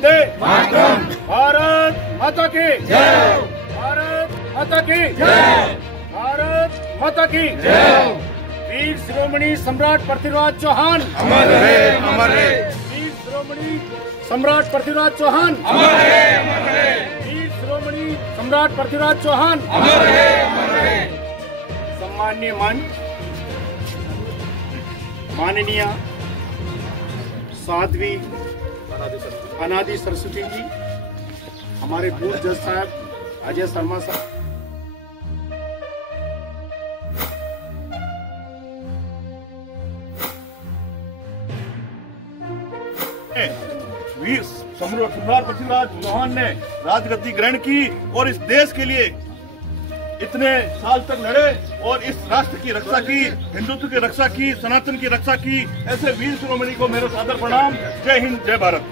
वंदे मातरम। भारत माता की जय। भारत माता की जय। भारत माता की जय। वीर शिरोमणि सम्राट पृथ्वीराज चौहान अमर रहे, अमर रहे। वीर शिरोमणि सम्राट पृथ्वीराज चौहान अमर रहे, अमर रहे। वीर शिरोमणि सम्राट पृथ्वीराज चौहान अमर रहे, अमर रहे। सम्माननीय माननीय साध्वी अनादि सरस्वती जी, हमारे पूर्व जज साहब अजय शर्मा साहब, वीर सम्राट पृथ्वीराज चौहान ने राजगद्दी ग्रहण की और इस देश के लिए इतने साल तक लड़े और इस राष्ट्र की रक्षा की, हिंदुत्व की रक्षा की, सनातन की रक्षा की। ऐसे वीर शिरोमणि को मेरा सादर प्रणाम। जय हिंद, जय भारत।